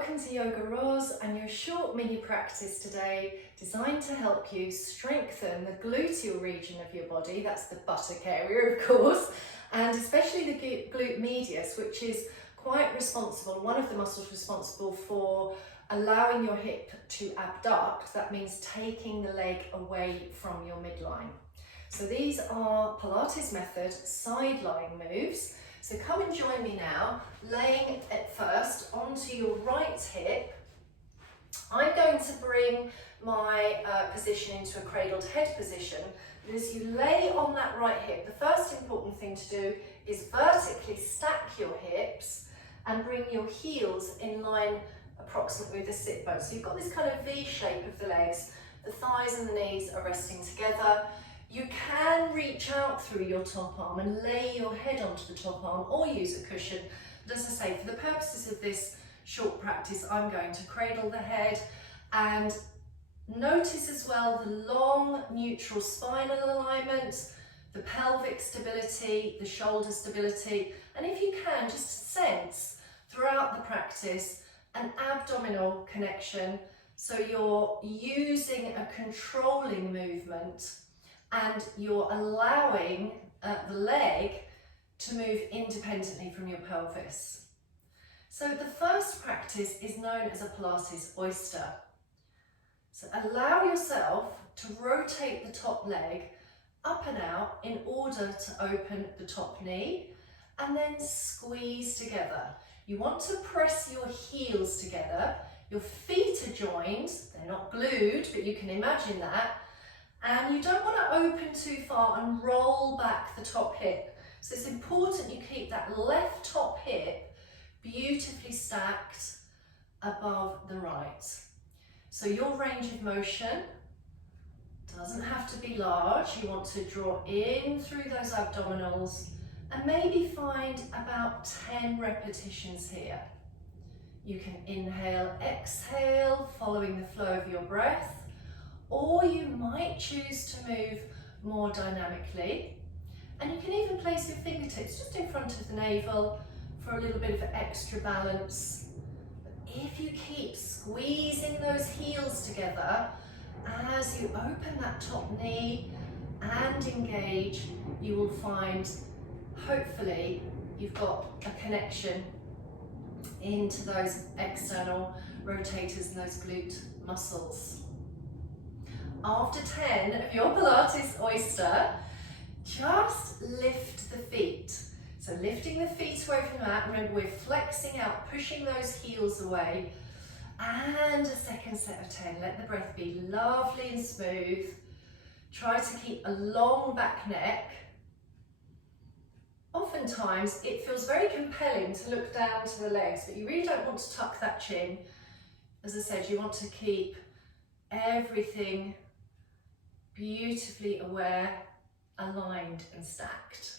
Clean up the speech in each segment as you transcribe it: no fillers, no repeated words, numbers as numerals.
welcome to Yoga Roz and your short mini practice today designed to help you strengthen the gluteal region of your body, that's the buttock area of course, and especially the glute medius, which is quite responsible, one of the muscles responsible for allowing your hip to abduct. That means taking the leg away from your midline. So these are Pilates Method side lying moves. So come and join me now, laying at first onto your right hip. I'm going to bring my position into a cradled head position. But as you lay on that right hip, the first important thing to do is vertically stack your hips and bring your heels in line approximately with the sit bone. So you've got this kind of V shape of the legs, the thighs and the knees are resting together. You can reach out through your top arm and lay your head onto the top arm or use a cushion. But as I say, for the purposes of this short practice, I'm going to cradle the head and notice as well the long neutral spinal alignment, the pelvic stability, the shoulder stability, and if you can, just sense throughout the practice an abdominal connection. So you're using a controlling movement and you're allowing the leg to move independently from your pelvis. So the first practice is known as a Pilates oyster. So allow yourself to rotate the top leg up and out in order to open the top knee and then squeeze together. You want to press your heels together, your feet are joined, they're not glued, but you can imagine that. And you don't want to open too far and roll back the top hip. So it's important you keep that left top hip beautifully stacked above the right. So your range of motion doesn't have to be large. You want to draw in through those abdominals and maybe find about 10 repetitions here. You can inhale, exhale, following the flow of your breath. Or you might choose to move more dynamically. And you can even place your fingertips just in front of the navel for a little bit of extra balance. But if you keep squeezing those heels together, as you open that top knee and engage, you will find, hopefully, you've got a connection into those external rotators and those glute muscles. After 10 of your Pilates oyster, just lift the feet. So lifting the feet away from the mat, remember we're flexing out, pushing those heels away. And a second set of 10, let the breath be lovely and smooth. Try to keep a long back neck. Oftentimes it feels very compelling to look down to the legs, but you really don't want to tuck that chin. As I said, you want to keep everything beautifully aware, aligned and stacked.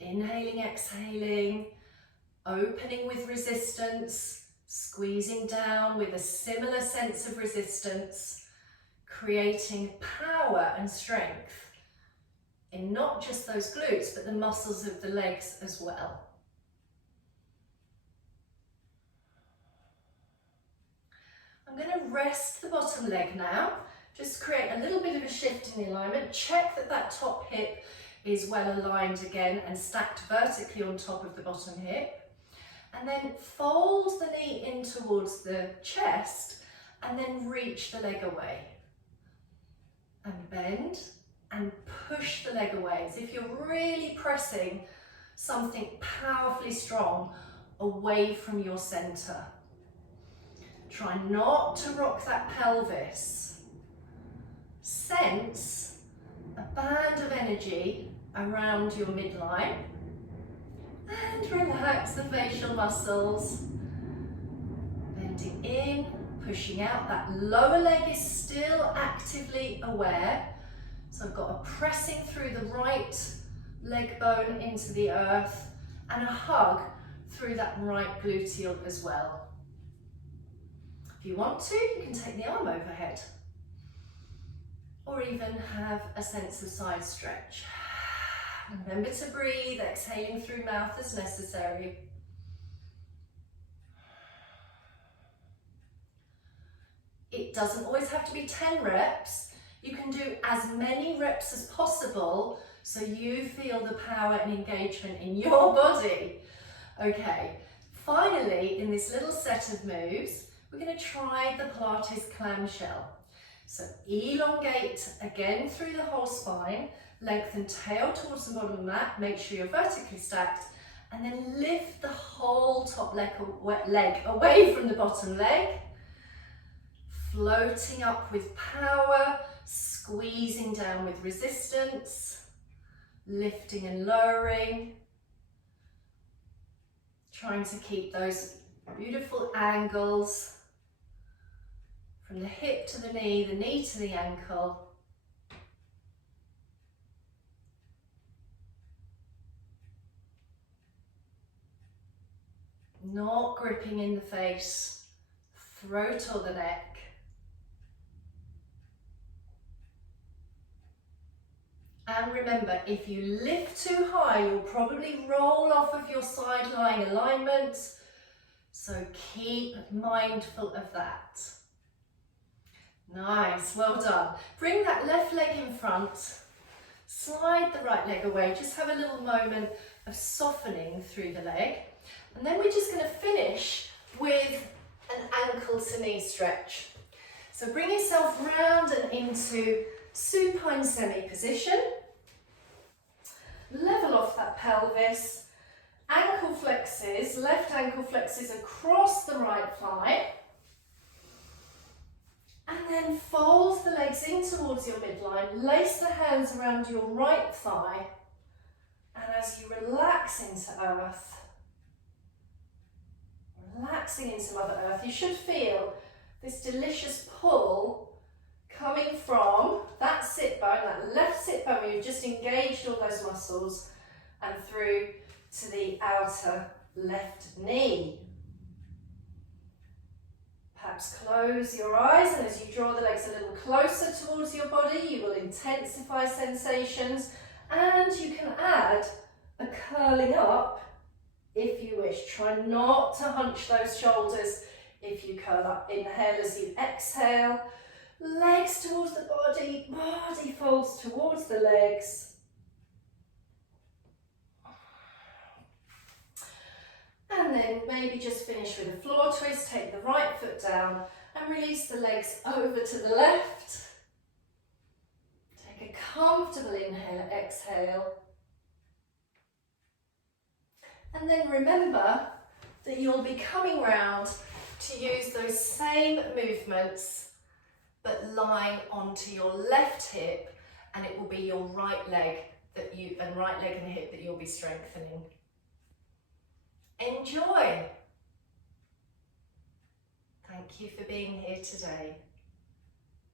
Inhaling, exhaling, opening with resistance, squeezing down with a similar sense of resistance, creating power and strength in not just those glutes, but the muscles of the legs as well. I'm going to rest the bottom leg now. Just create a little bit of a shift in the alignment. Check that that top hip is well aligned again and stacked vertically on top of the bottom hip. And then fold the knee in towards the chest and then reach the leg away. And bend and push the leg away as if you're really pressing something powerfully strong away from your center. Try not to rock that pelvis. Sense a band of energy around your midline and relax the facial muscles. Bending in, pushing out. That lower leg is still actively aware. So I've got a pressing through the right leg bone into the earth and a hug through that right gluteal as well. If you want to, you can take the arm overhead or even have a sense of side stretch. Remember to breathe, exhaling through mouth as necessary. It doesn't always have to be 10 reps. You can do as many reps as possible so you feel the power and engagement in your body. Okay, finally, in this little set of moves, we're going to try the Pilates clamshell. So elongate again through the whole spine, lengthen tail towards the bottom of the mat, make sure you're vertically stacked, and then lift the whole top leg away from the bottom leg, floating up with power, squeezing down with resistance, lifting and lowering, trying to keep those beautiful angles from the hip to the knee to the ankle. Not gripping in the face, throat or the neck. And remember, if you lift too high, you'll probably roll off of your side lying alignment. So keep mindful of that. Nice, well done. Bring that left leg in front, slide the right leg away, just have a little moment of softening through the leg. And then we're just going to finish with an ankle to knee stretch. So bring yourself round and into supine semi position. Level off that pelvis. Ankle flexes, left ankle flexes across the right thigh. And then fold the legs in towards your midline, lace the hands around your right thigh, and as you relax into earth, relaxing into Mother Earth, you should feel this delicious pull coming from that sit bone, that left sit bone where you've just engaged all those muscles, and through to the outer left knee. Perhaps close your eyes, and as you draw the legs a little closer towards your body, you will intensify sensations, and you can add a curling up if you wish. Try not to hunch those shoulders if you curl up. Inhale as you exhale, legs towards the body, body folds towards the legs. And then maybe just finish with a floor twist, take the right foot down and release the legs over to the left. Take a comfortable inhale, exhale. And then remember that you'll be coming round to use those same movements, but lying onto your left hip, and it will be your right leg and hip that you'll be strengthening. Enjoy. Thank you for being here today.